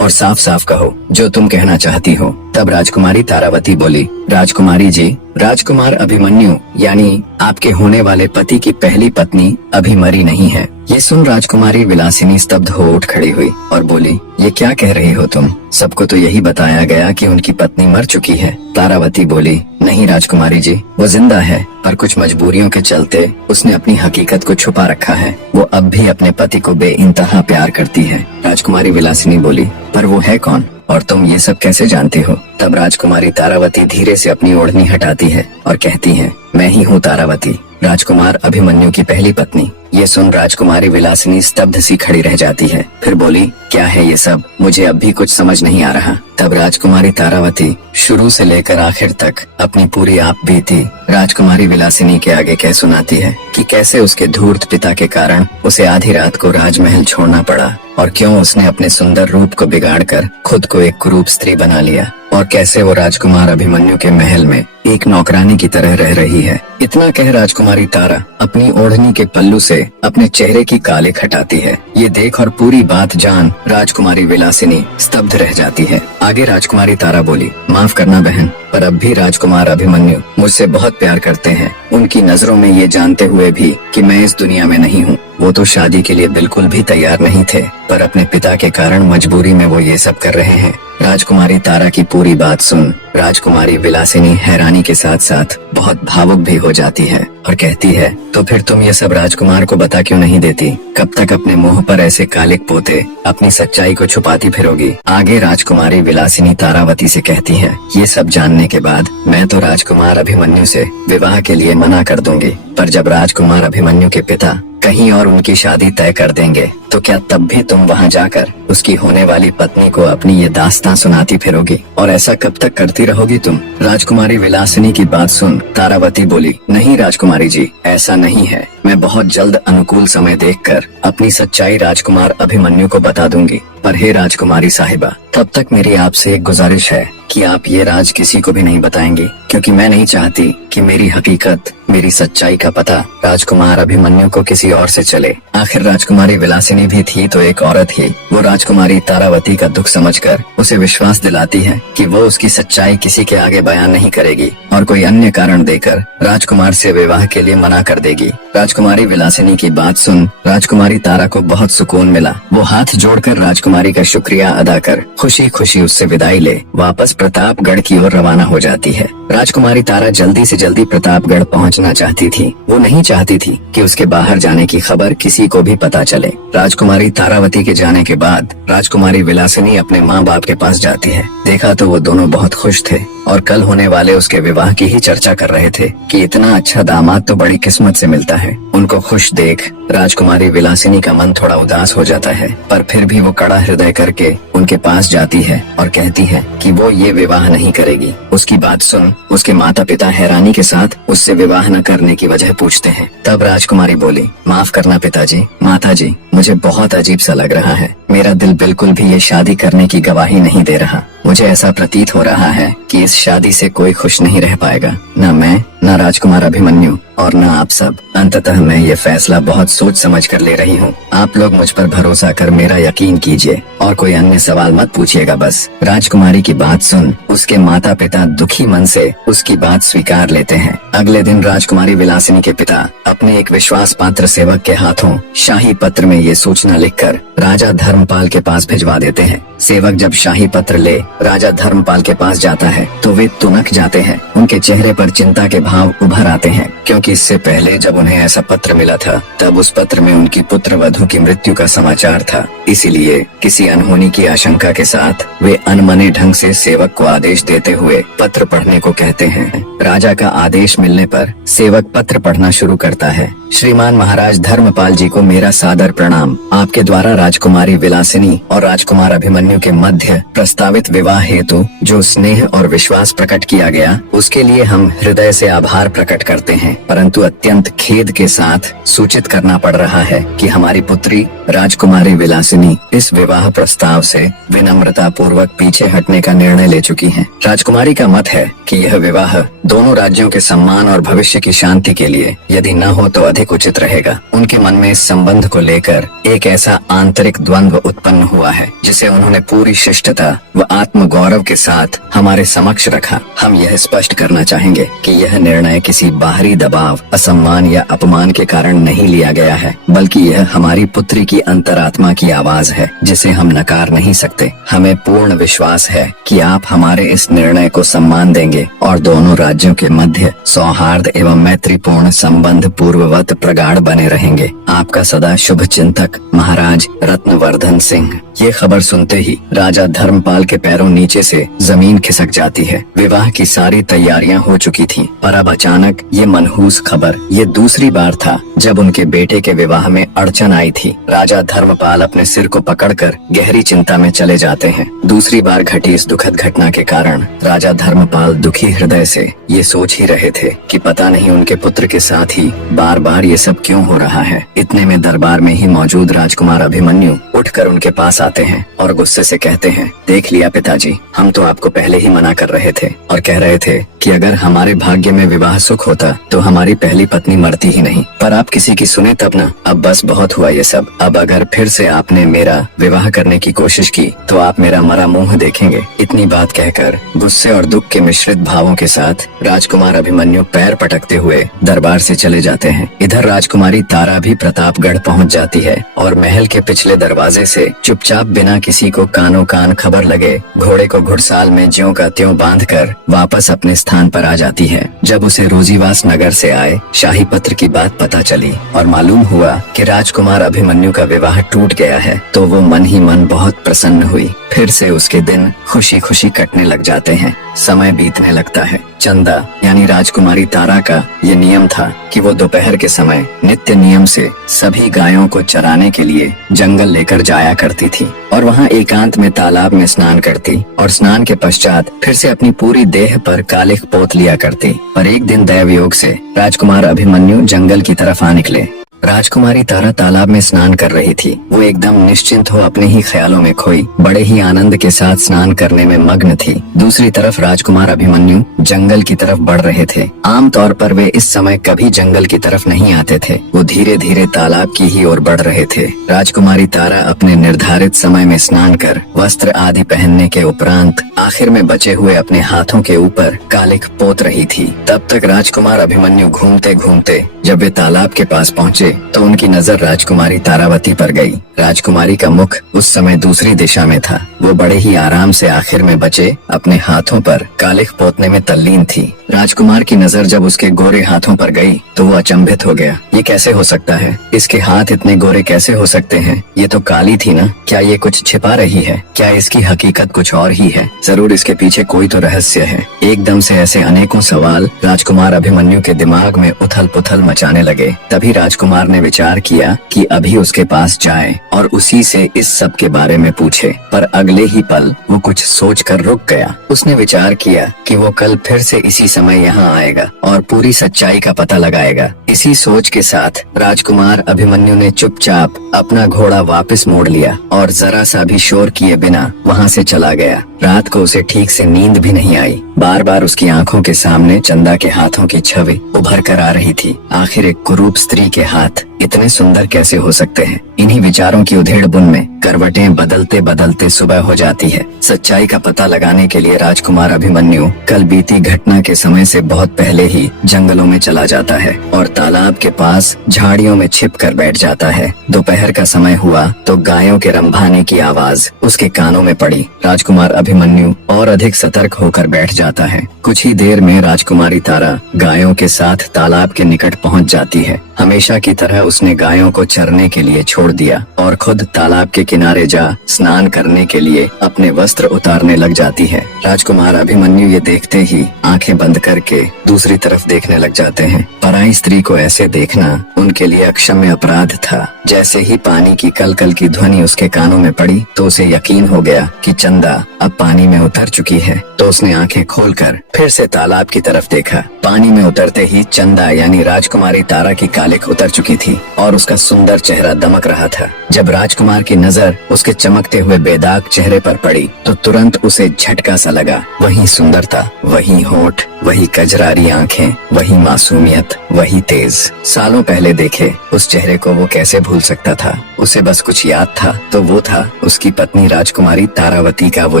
और साफ साफ कहो जो तुम कहना चाहती हो। तब राजकुमारी तारावती बोली, राजकुमारी जी, राजकुमार अभिमन्यु यानी आपके होने वाले पति की पहली पत्नी अभी मरी नहीं है। ये सुन राजकुमारी विलासिनी स्तब्ध हो उठ खड़ी हुई और बोली, ये क्या कह रही हो तुम? सबको तो यही बताया गया कि उनकी पत्नी मर चुकी है। तारावती बोली, नहीं राजकुमारी जी, वो जिंदा है, पर कुछ मजबूरियों के चलते उसने अपनी हकीकत को छुपा रखा है। वो अब भी अपने पति को बेइंतहा प्यार करती है। राजकुमारी विलासिनी बोली, पर वो है कौन और तुम ये सब कैसे जानती हो? तब राजकुमारी तारावती धीरे से अपनी ओढ़नी हटाती है और कहती है, मैं ही हूँ तारावती, राजकुमार अभिमन्यु की पहली पत्नी। ये सुन राजकुमारी विलासिनी स्तब्ध सी खड़ी रह जाती है। फिर बोली, क्या है ये सब? मुझे अब भी कुछ समझ नहीं आ रहा। तब राजकुमारी तारावती शुरू से लेकर आखिर तक अपनी पूरी आप बीती राजकुमारी विलासिनी के आगे कह सुनाती है कि कैसे उसके धूर्त पिता के कारण उसे आधी रात को राजमहल छोड़ना पड़ा और क्यों उसने अपने सुंदर रूप को बिगाड़कर खुद को एक कुरूप स्त्री बना लिया और कैसे वो राजकुमार अभिमन्यु के महल में एक नौकरानी की तरह रह रही है। इतना कह राजकुमारी तारा अपनी ओढ़नी के पल्लू से अपने चेहरे की कालिक हटाती है। ये देख और पूरी बात जान राजकुमारी विलासिनी स्तब्ध रह जाती है। आगे राजकुमारी तारा बोली, माफ करना बहन, पर अब भी राजकुमार अभिमन्यु मुझसे बहुत प्यार करते हैं। उनकी नजरों में ये जानते हुए भी कि मैं इस दुनिया में नहीं हूँ, वो तो शादी के लिए बिल्कुल भी तैयार नहीं थे, पर अपने पिता के कारण मजबूरी में वो ये सब कर रहे हैं। राजकुमारी तारा की पूरी बात सुन राजकुमारी विलासिनी हैरानी के साथ साथ बहुत भावुक भी हो जाती है और कहती है, तो फिर तुम ये सब राजकुमार को बता क्यों नहीं देती? कब तक अपने मुंह पर ऐसे कालिक पोते अपनी सच्चाई को छुपाती फिरोगी? आगे राजकुमारी विलासिनी तारावती से कहती है, ये सब जानने के बाद मैं तो राजकुमार अभिमन्यु से विवाह के लिए मना कर दूंगी, पर जब राजकुमार अभिमन्यु के पिता कहीं और उनकी शादी तय कर देंगे तो क्या तब भी तुम वहां जाकर उसकी होने वाली पत्नी को अपनी ये दास्तां सुनाती फिरोगी? और ऐसा कब तक करती रहोगी तुम? राजकुमारी विलासिनी की बात सुन तारावती बोली, नहीं राजकुमारी जी, ऐसा नहीं है। मैं बहुत जल्द अनुकूल समय देखकर अपनी सच्चाई राजकुमार अभिमन्यु को बता दूंगी। पर हे राजकुमारी साहिबा, तब तक मेरी आपसे एक गुजारिश है कि आप ये राज किसी को भी नहीं बताएंगी, क्योंकि मैं नहीं चाहती कि मेरी हकीकत, मेरी सच्चाई का पता राजकुमार अभिमन्यु को किसी और से चले। आखिर राजकुमारी विलासिनी भी थी तो एक औरत ही। वो राजकुमारी तारावती का दुख समझकर उसे विश्वास दिलाती है कि वो उसकी सच्चाई किसी के आगे बयान नहीं करेगी और कोई अन्य कारण देकर राजकुमार से विवाह के लिए मना कर देगी। राजकुमारी विलासिनी की बात सुन राजकुमारी तारा को बहुत सुकून मिला। वो हाथ जोड़कर राजकुमारी का शुक्रिया अदा कर खुशी खुशी उससे विदाई ले वापस प्रतापगढ़ की ओर रवाना हो जाती है। राजकुमारी तारा जल्दी से जल्दी प्रतापगढ़ पहुंचना चाहती थी। वो नहीं चाहती थी कि उसके बाहर जाने की खबर किसी को भी पता चले। राजकुमारी तारावती के जाने के बाद राजकुमारी विलासिनी अपने माँ बाप के पास जाती है। देखा तो वो दोनों बहुत खुश थे और कल होने वाले उसके विवाह की ही चर्चा कर रहे थे कि इतना अच्छा दामाद तो बड़ी किस्मत से मिलता है। उनको खुश देख राजकुमारी विलासिनी का मन थोड़ा उदास हो जाता है, पर फिर भी वो कड़ा हृदय करके उनके पास जाती है और कहती है कि वो ये विवाह नहीं करेगी। उसकी बात सुन उसके माता पिता हैरानी के साथ उससे विवाह न करने की वजह पूछते हैं। तब राजकुमारी बोली, माफ करना पिताजी, माताजी, मुझे बहुत अजीब सा लग रहा है। मेरा दिल बिल्कुल भी ये शादी करने की गवाही नहीं दे रहा। मुझे ऐसा प्रतीत हो रहा है कि इस शादी से कोई खुश नहीं रह पाएगा, न मैं, न राजकुमार अभिमन्यु और न आप सब। अंततः मैं ये फैसला बहुत सोच समझ कर ले रही हूँ। आप लोग मुझ पर भरोसा कर मेरा यकीन कीजिए और कोई अन्य सवाल मत पूछिएगा बस। राजकुमारी की बात सुन उसके माता पिता दुखी मन से उसकी बात स्वीकार लेते हैं। अगले दिन राजकुमारी विलासिनी के पिता अपने एक विश्वास पात्र सेवक के हाथों शाही पत्र में ये सूचना लिखकर राजा धर्मपाल के पास भिजवा देते हैं सेवक जब शाही पत्र ले राजा धर्मपाल के पास जाता है तो वे तुनक जाते हैं। उनके चेहरे पर चिंता के भाव उभर आते हैं, क्योंकि इससे पहले जब उन्हें ऐसा पत्र मिला था तब उस पत्र में उनकी पुत्र वधू की मृत्यु का समाचार था। इसीलिए किसी अनहोनी की आशंका के साथ वे अनमने ढंग से सेवक को आदेश देते हुए पत्र पढ़ने को कहते हैं। राजा का आदेश मिलने पर सेवक पत्र पढ़ना शुरू करता है। श्रीमान महाराज धर्मपाल जी को मेरा सादर प्रणाम। आपके द्वारा राजकुमारी विलासिनी और राजकुमार अभिमन्यु के मध्य प्रस्तावित विवाह हेतु जो स्नेह और विश्वास प्रकट किया गया उसके लिए हम हृदय से आभार प्रकट करते हैं, परंतु अत्यंत खेद के साथ सूचित करना पड़ रहा है कि हमारी पुत्री राजकुमारी विलासिनी इस विवाह प्रस्ताव से विनम्रता पूर्वक पीछे हटने का निर्णय ले चुकी हैं। राजकुमारी का मत है कि यह विवाह दोनों राज्यों के सम्मान और भविष्य की शांति के लिए यदि न हो तो अधिक उचित रहेगा। उनके मन में इस संबंध को लेकर एक ऐसा आंतरिक द्वंद्व उत्पन्न हुआ है जिसे उन्होंने पूरी शिष्टता व आत्म गौरव के साथ हमारे समक्ष रखा। हम यह स्पष्ट करना चाहेंगे कि यह निर्णय किसी बाहरी दबाव, असम्मान या अपमान के कारण नहीं लिया गया है, बल्कि यह हमारी पुत्री की अंतरात्मा की आवाज है जिसे हम नकार नहीं सकते। हमें पूर्ण विश्वास है कि आप हमारे इस निर्णय को सम्मान देंगे और दोनों राज्यों के मध्य सौहार्द एवं मैत्रीपूर्ण संबंध पूर्ववत प्रगाढ़ बने रहेंगे। आपका सदा शुभ चिंतक महाराज रत्नवर्धन सिंह। ये खबर सुनते ही राजा धर्मपाल के पैरों नीचे से जमीन खिसक जाती है। विवाह की सारी तैयारियां हो चुकी थीं, पर अब अचानक ये मनहूस खबर। ये दूसरी बार था जब उनके बेटे के विवाह में अड़चन आई थी। राजा धर्मपाल अपने सिर को पकड़कर गहरी चिंता में चले जाते हैं। दूसरी बार घटी इस दुखद घटना के कारण राजा धर्मपाल दुखी हृदय से ये सोच ही रहे थे कि पता नहीं उनके पुत्र के साथ ही बार बार ये सब क्यों हो रहा है। इतने में दरबार में ही मौजूद राजकुमार अभिमन्यु उठकर उनके पास आते हैं और गुस्से से कहते हैं, देख लिया पिताजी, हम तो आपको पहले ही मना कर रहे थे और कह रहे थे कि अगर हमारे भाग्य में विवाह सुख होता तो हमारी पहली पत्नी मरती ही नहीं, पर आप किसी की सुने तब ना। अब बस बहुत हुआ ये सब। अब अगर फिर से आपने मेरा विवाह करने की कोशिश की तो आप मेरा मरा मुंह देखेंगे। इतनी बात कहकर गुस्से और दुख के मिश्रित भावों के साथ राजकुमार अभिमन्यु पैर पटकते हुए दरबार से चले जाते हैं। इधर राजकुमारी तारा भी प्रतापगढ़ पहुंच जाती है और महल के पिछले दरवाजे से चुपचाप बिना किसी को कानों कान खबर लगे घोड़े को घुड़साल में ज्यों का त्यों बांधकर वापस अपने स्थान पर आ जाती है। जब उसे रोजीवास नगर से आए शाही पत्र की बात पता चली और मालूम हुआ कि राजकुमार अभिमन्यु का विवाह टूट गया है तो वो मन ही मन बहुत प्रसन्न हुई। फिर से उसके दिन खुशी खुशी कटने लग जाते हैं। समय बीतने लगता है। चंदा यानी राजकुमारी तारा का ये नियम था कि वो दोपहर के समय नित्य नियम से सभी गायों को चराने के लिए जंगल लेकर जाया करती थी और वहाँ एकांत में तालाब में स्नान करती और स्नान के पश्चात फिर से अपनी पूरी देह पर कालिख पोत लिया करती। पर एक दिन दैवयोग से राजकुमार अभिमन्यु जंगल की तरफ आ निकले। राजकुमारी तारा तालाब में स्नान कर रही थी। वो एकदम निश्चिंत हो अपने ही ख्यालों में खोई बड़े ही आनंद के साथ स्नान करने में मग्न थी। दूसरी तरफ राजकुमार अभिमन्यु जंगल की तरफ बढ़ रहे थे। आमतौर पर वे इस समय कभी जंगल की तरफ नहीं आते थे। वो धीरे धीरे तालाब की ही ओर बढ़ रहे थे। राजकुमारी तारा अपने निर्धारित समय में स्नान कर वस्त्र आदि पहनने के उपरांत आखिर में बचे हुए अपने हाथों के ऊपर कालिख पोत रही थी। तब तक राजकुमार अभिमन्यु घूमते घूमते जब वे तालाब के पास पहुँचे तो उनकी नजर राजकुमारी तारावती पर गई। राजकुमारी का मुख उस समय दूसरी दिशा में था। वो बड़े ही आराम से आखिर में बचे अपने हाथों पर कालिख पोतने में तल्लीन थी। राजकुमार की नजर जब उसके गोरे हाथों पर गई तो वो अचंभित हो गया। ये कैसे हो सकता है? इसके हाथ इतने गोरे कैसे हो सकते हैं? ये तो काली थी ना। क्या ये कुछ छिपा रही है? क्या इसकी हकीकत कुछ और ही है? जरूर इसके पीछे कोई तो रहस्य है। एकदम से ऐसे अनेकों सवाल राजकुमार अभिमन्यु के दिमाग में उथल पुथल मचाने लगे। तभी राजकुमार ने विचार किया कि अभी उसके पास जाए और उसी से इस सब के बारे में पूछे। पर अगले ही पल वो कुछ सोचकर रुक गया। उसने विचार किया कि वो कल फिर से इसी समय यहाँ आएगा और पूरी सच्चाई का पता लगाएगा। इसी सोच के साथ राजकुमार अभिमन्यु ने चुपचाप अपना घोड़ा वापस मोड़ लिया और जरा सा भी शोर किए बिना वहाँ से चला गया। रात को उसे ठीक से नींद भी नहीं आई। बार बार उसकी आंखों के सामने चंदा के हाथों की छवि उभर कर आ रही थी। आखिर एक कुरूप स्त्री के हाथ इतने सुंदर कैसे हो सकते हैं? इन्हीं विचारों की उधेड़-बुन में करवटें बदलते बदलते सुबह हो जाती है। सच्चाई का पता लगाने के लिए राजकुमार अभिमन्यु कल बीती घटना के समय से बहुत पहले ही जंगलों में चला जाता है और तालाब के पास झाड़ियों में छिप कर बैठ जाता है। दोपहर का समय हुआ तो गायों के रंभाने की आवाज उसके कानों में पड़ी। राजकुमार अभिमन्यु और अधिक सतर्क होकर बैठ जाता है। कुछ ही देर में राजकुमारी तारा गायों के साथ तालाब के निकट पहुंच जाती है। हमेशा की तरह उसने गायों को चरने के लिए छोड़ दिया और खुद तालाब के किनारे जा स्नान करने के लिए अपने वस्त्र उतारने लग जाती है। राजकुमार अभिमन्यु ये देखते ही आंखें बंद करके दूसरी तरफ देखने लग जाते हैं। पराई स्त्री को ऐसे देखना उनके लिए अक्षम्य अपराध था। जैसे ही पानी की कलकल की ध्वनि उसके कानों में पड़ी तो उसे यकीन हो गया कि चंदा अब पानी में उतर चुकी है। तो उसने आंखें खोलकर फिर से तालाब की तरफ देखा। पानी में उतरते ही चंदा यानी राजकुमारी तारा की कालिख उतर चुकी थी और उसका सुंदर चेहरा दमक रहा था। जब राजकुमार की नजर उसके चमकते हुए बेदाग चेहरे पर पड़ी तो तुरंत उसे झटका सा लगा। वही सुंदरता, वही होठ, वही कजरारी आंखें, वही मासूमियत, वही तेज। सालों पहले देखे उस चेहरे को वो कैसे भूल सकता था? उसे बस कुछ याद था तो वो था उसकी पत्नी राजकुमारी तारावती का वो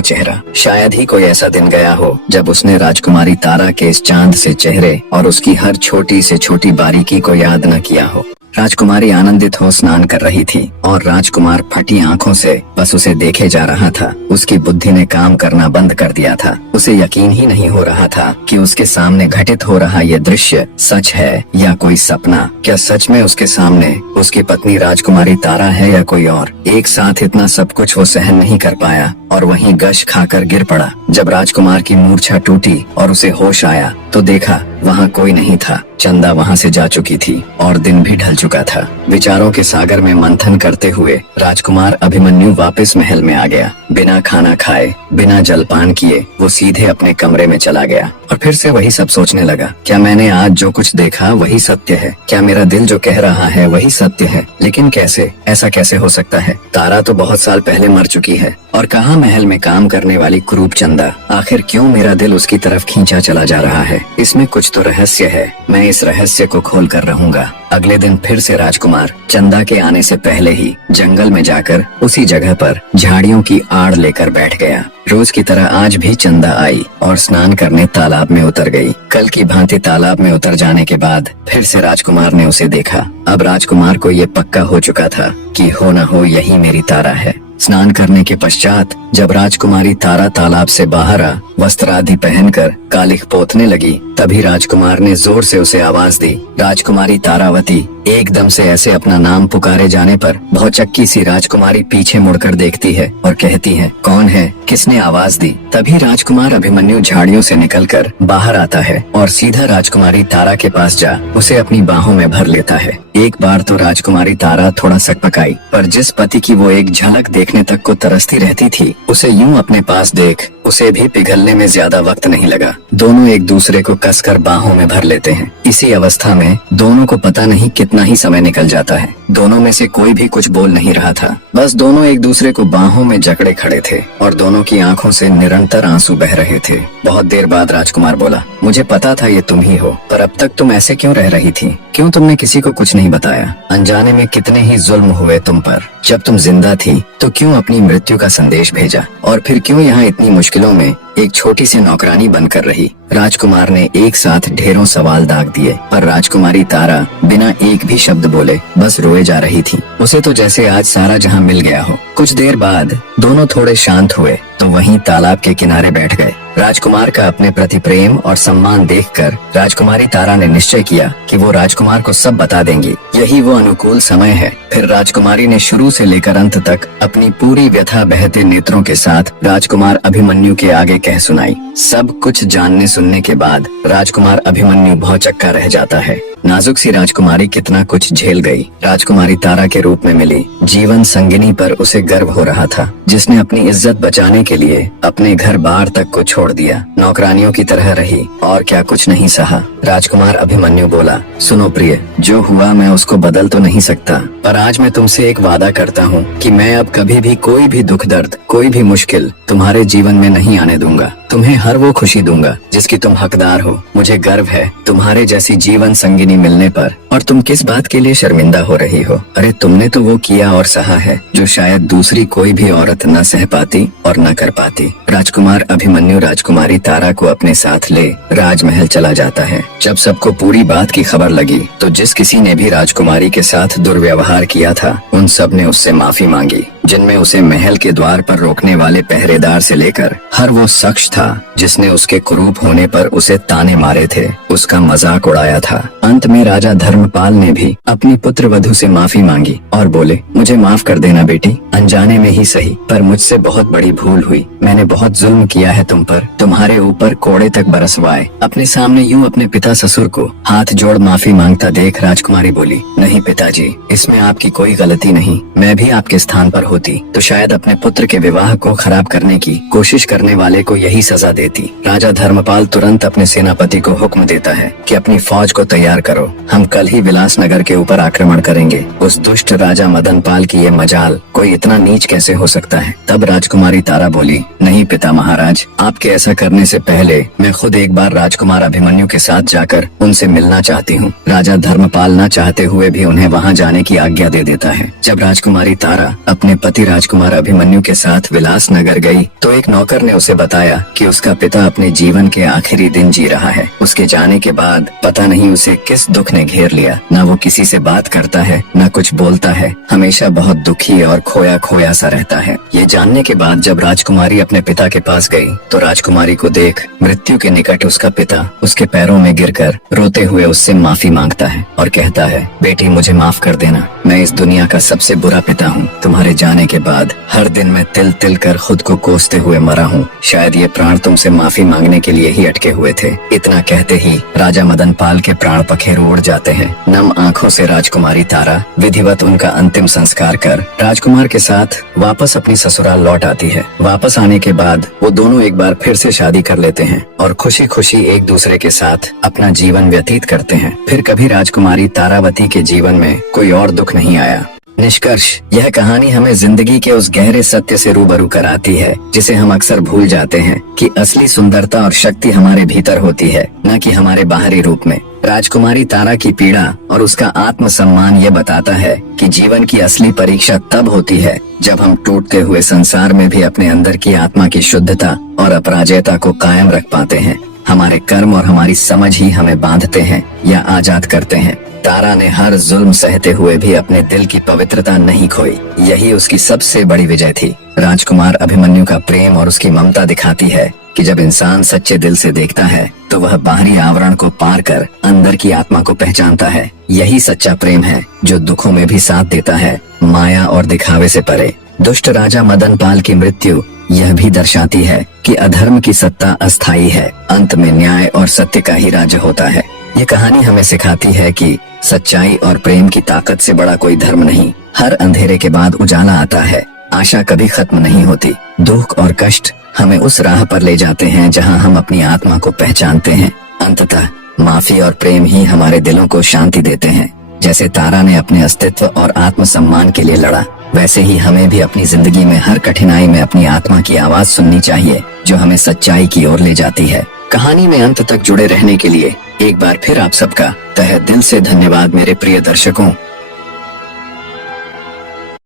चेहरा। शायद ही कोई ऐसा दिन गया हो जब उसने राजकुमारी तारा के इस चांद से चेहरे और उसकी हर छोटी से छोटी बारीकी को याद न किया हो। राजकुमारी आनंदित हो स्नान कर रही थी और राजकुमार फटी आंखों से बस उसे देखे जा रहा था। उसकी बुद्धि ने काम करना बंद कर दिया था। उसे यकीन ही नहीं हो रहा था कि उसके सामने घटित हो रहा ये दृश्य सच है या कोई सपना। क्या सच में उसके सामने उसकी पत्नी राजकुमारी तारा है या कोई और? एक साथ इतना सब कुछ वो सहन नहीं कर पाया और वहीं गश खाकर गिर पड़ा। जब राजकुमार की मूर्छा टूटी और उसे होश आया तो देखा वहाँ कोई नहीं था। चंदा वहाँ से जा चुकी थी और दिन भी ढल चुका था। विचारों के सागर में मंथन करते हुए राजकुमार अभिमन्यु वापस महल में आ गया। बिना खाना खाए, बिना जलपान किए वो सीधे अपने कमरे में चला गया और फिर से वही सब सोचने लगा। क्या मैंने आज जो कुछ देखा वही सत्य है? क्या मेरा दिल जो कह रहा है वही सत्य है? लेकिन कैसे? ऐसा कैसे हो सकता है? तारा तो बहुत साल पहले मर चुकी है और कहाँ महल में काम करने वाली कुरूप चंदा? आखिर क्यों मेरा दिल उसकी तरफ खींचा चला जा रहा है? इसमें कुछ तो रहस्य है। मैं इस रहस्य को खोल कर रहूंगा। अगले दिन फिर से राजकुमार चंदा के आने से पहले ही जंगल में जाकर उसी जगह पर झाड़ियों की आड़ लेकर बैठ गया। रोज की तरह आज भी चंदा आई और स्नान करने तालाब में उतर गई। कल की भांति तालाब में उतर जाने के बाद फिर से राजकुमार ने उसे देखा। अब राजकुमार को ये पक्का हो चुका था कि हो न हो यही मेरी तारा है। स्नान करने के पश्चात जब राजकुमारी तारा तालाब से बाहर आ वस्त्र आदि पहनकर कालिख पोतने लगी तभी राजकुमार ने जोर से उसे आवाज दी। राजकुमारी तारावती। एकदम से ऐसे अपना नाम पुकारे जाने पर भौचक्की सी राजकुमारी पीछे मुड़कर देखती है और कहती है, कौन है? किसने आवाज दी? तभी राजकुमार अभिमन्यु झाड़ियों से निकलकर बाहर आता है और सीधा राजकुमारी तारा के पास जा उसे अपनी बाहों में भर लेता है। एक बार तो राजकुमारी तारा थोड़ा सकपकाई, पर जिस पति की वो एक झलक देखने तक को तरसती रहती थी उसे यूं अपने पास देख उसे भी पिघलने में ज्यादा वक्त नहीं लगा। दोनों एक दूसरे को कसकर बाहों में भर लेते हैं। इसी अवस्था में दोनों को पता नहीं कितना ही समय निकल जाता है। दोनों में से कोई भी कुछ बोल नहीं रहा था। बस दोनों एक दूसरे को बाहों में जकड़े खड़े थे और दोनों की आंखों से निरंतर आंसू बह रहे थे। बहुत देर बाद राजकुमार बोला, मुझे पता था ये तुम ही हो, पर अब तक तुम ऐसे क्यों रह रही थी? क्यों तुमने किसी को कुछ नहीं बताया? अनजाने में कितने ही जुल्म हुए तुम पर। जब तुम जिंदा थी तो क्यों अपनी मृत्यु का संदेश भेजा और फिर क्यों यहाँ इतनी मुश्किलों में एक छोटी सी नौकरानी बनकर रही? राजकुमार ने एक साथ ढेरों सवाल दाग दिए, पर राजकुमारी तारा बिना एक भी शब्द बोले बस रोए जा रही थी। उसे तो जैसे आज सारा जहां मिल गया हो। कुछ देर बाद दोनों थोड़े शांत हुए तो वहीं तालाब के किनारे बैठ गए। राजकुमार का अपने प्रति प्रेम और सम्मान देखकर राजकुमारी तारा ने निश्चय किया कि वो राजकुमार को सब बता देंगी। यही वो अनुकूल समय है। फिर राजकुमारी ने शुरू से लेकर अंत तक अपनी पूरी व्यथा बहते नेत्रों के साथ राजकुमार अभिमन्यु के आगे कह सुनाई। सब कुछ जानने सुनने के बाद राजकुमार अभिमन्यु भौचक्का रह जाता है। नाजुक सी राजकुमारी कितना कुछ झेल गई। राजकुमारी तारा के रूप में मिली जीवन संगिनी पर उसे गर्व हो रहा था, जिसने अपनी इज्जत बचाने के लिए अपने घर बार तक को छोड़ दिया, नौकरानियों की तरह रही और क्या कुछ नहीं सहा। राजकुमार अभिमन्यु बोला, सुनो प्रिय, जो हुआ मैं उसको बदल तो नहीं सकता, पर आज मैं तुमसे एक वादा करता हूँ कि मैं अब कभी भी कोई भी दुख दर्द, कोई भी मुश्किल तुम्हारे जीवन में नहीं आने दूंगा। तुम्हें हर वो खुशी दूंगा जिसकी तुम हकदार हो। मुझे गर्व है तुम्हारे जैसी जीवन संगिनी मिलने पर। और तुम किस बात के लिए शर्मिंदा हो रही हो? अरे तुमने तो वो किया और सहा है जो शायद दूसरी कोई भी औरत न सह पाती और न कर पाती। राजकुमार अभिमन्यु राजकुमारी तारा को अपने साथ ले राजमहल चला जाता है। जब सबको पूरी बात की खबर लगी तो जिस किसी ने भी राजकुमारी के साथ दुर्व्यवहार किया था उन सब ने उससे माफी मांगी, जिनमें उसे महल के द्वार पर रोकने वाले पहरेदार से लेकर हर वो शख्स था जिसने उसके कुरूप होने पर उसे ताने मारे थे, उसका मजाक उड़ाया था। अंत में राजा धर्मपाल ने भी अपनी पुत्र वधू से माफी मांगी और बोले, मुझे माफ कर देना बेटी, अनजाने में ही सही, पर मुझसे बहुत बड़ी भूल हुई। मैंने बहुत जुल्म किया है तुम पर, तुम्हारे ऊपर कोड़े तक बरसवाए। अपने सामने यूं अपने पिता ससुर को हाथ जोड़ माफी मांगता देख राजकुमारी बोली, नहीं पिताजी, इसमें आपकी कोई गलती नहीं। मैं भी आपके स्थान पर होती तो शायद अपने पुत्र के विवाह को खराब करने की कोशिश करने वाले को यही सजा देती। राजा धर्मपाल तुरंत अपने सेनापति को हुक्म देता है कि अपनी फौज को तैयार करो, हम कल ही विलासनगर के ऊपर आक्रमण करेंगे। उस दुष्ट राजा मदनपाल की ये मजाल, कोई इतना नीच कैसे हो सकता है? तब राजकुमारी तारा बोली, नहीं पिता महाराज, आपके ऐसा करने से पहले मैं खुद एक बार राजकुमार अभिमन्यु के साथ जाकर उनसे मिलना चाहती हूँ। राजा धर्मपाल न चाहते हुए भी उन्हें वहाँ जाने की आज्ञा दे देता है। जब राजकुमारी तारा अपने पति राजकुमार अभिमन्यु के साथ विलासनगर गई तो एक नौकर ने उसे बताया कि उसका पिता अपने जीवन के आखिरी दिन जी रहा है। उसके जाने के बाद पता नहीं उसे किस दुख ने घेर लिया, न वो किसी से बात करता है न कुछ बोलता है, हमेशा बहुत दुखी और खोया खोया सा रहता है। ये जानने के बाद जब राजकुमारी अपने पिता के पास गई तो राजकुमारी को देख मृत्यु के निकट उसका पिता उसके पैरों में गिरकर रोते हुए उससे माफी मांगता है और कहता है, बेटी मुझे माफ कर देना, मैं इस दुनिया का सबसे बुरा पिता हूँ। तुम्हारे जाने के बाद हर दिन मैं तिल तिल कर खुद को कोसते हुए मरा हूँ। शायद ये प्राण तुमसे माफी मांगने के लिए ही अटके हुए थे। इतना कहते ही राजा मदनपाल के प्राण पखेरु उड़ जाते हैं। नम आंखों से राजकुमारी तारा विधिवत उनका अंतिम संस्कार कर राजकुमार के साथ वापस अपनी ससुराल लौट आती है। वापस आने के बाद वो दोनों एक बार फिर से शादी कर लेते हैं और खुशी खुशी एक दूसरे के साथ अपना जीवन व्यतीत करते हैं। फिर कभी राजकुमारी तारावती के जीवन में कोई और दुख नहीं आया। निष्कर्ष, यह कहानी हमें जिंदगी के उस गहरे सत्य से रूबरू कराती है जिसे हम अक्सर भूल जाते हैं कि असली सुंदरता और शक्ति हमारे भीतर होती है, न कि हमारे बाहरी रूप में। राजकुमारी तारा की पीड़ा और उसका आत्मसम्मान ये बताता है कि जीवन की असली परीक्षा तब होती है जब हम टूटते हुए संसार में भी अपने अंदर की आत्मा की शुद्धता और अपराजेयता को कायम रख पाते हैं। हमारे कर्म और हमारी समझ ही हमें बांधते हैं या आजाद करते हैं। तारा ने हर जुल्म सहते हुए भी अपने दिल की पवित्रता नहीं खोई, यही उसकी सबसे बड़ी विजय थी। राजकुमार अभिमन्यु का प्रेम और उसकी ममता दिखाती है कि जब इंसान सच्चे दिल से देखता है तो वह बाहरी आवरण को पार कर अंदर की आत्मा को पहचानता है। यही सच्चा प्रेम है जो दुखों में भी साथ देता है, माया और दिखावे से परे। दुष्ट राजा मदनपाल की मृत्यु यह भी दर्शाती है कि अधर्म की सत्ता अस्थायी है, अंत में न्याय और सत्य का ही राज्य होता है। ये कहानी हमें सिखाती है कि सच्चाई और प्रेम की ताकत से बड़ा कोई धर्म नहीं। हर अंधेरे के बाद उजाला आता है, आशा कभी खत्म नहीं होती। दुख और कष्ट हमें उस राह पर ले जाते हैं जहां हम अपनी आत्मा को पहचानते हैं। अंततः माफी और प्रेम ही हमारे दिलों को शांति देते हैं। जैसे तारा ने अपने अस्तित्व और आत्मसम्मान के लिए लड़ा, वैसे ही हमें भी अपनी जिंदगी में हर कठिनाई में अपनी आत्मा की आवाज सुननी चाहिए जो हमें सच्चाई की ओर ले जाती है। कहानी में अंत तक जुड़े रहने के लिए एक बार फिर आप सबका तहे दिल से धन्यवाद मेरे प्रिय दर्शकों।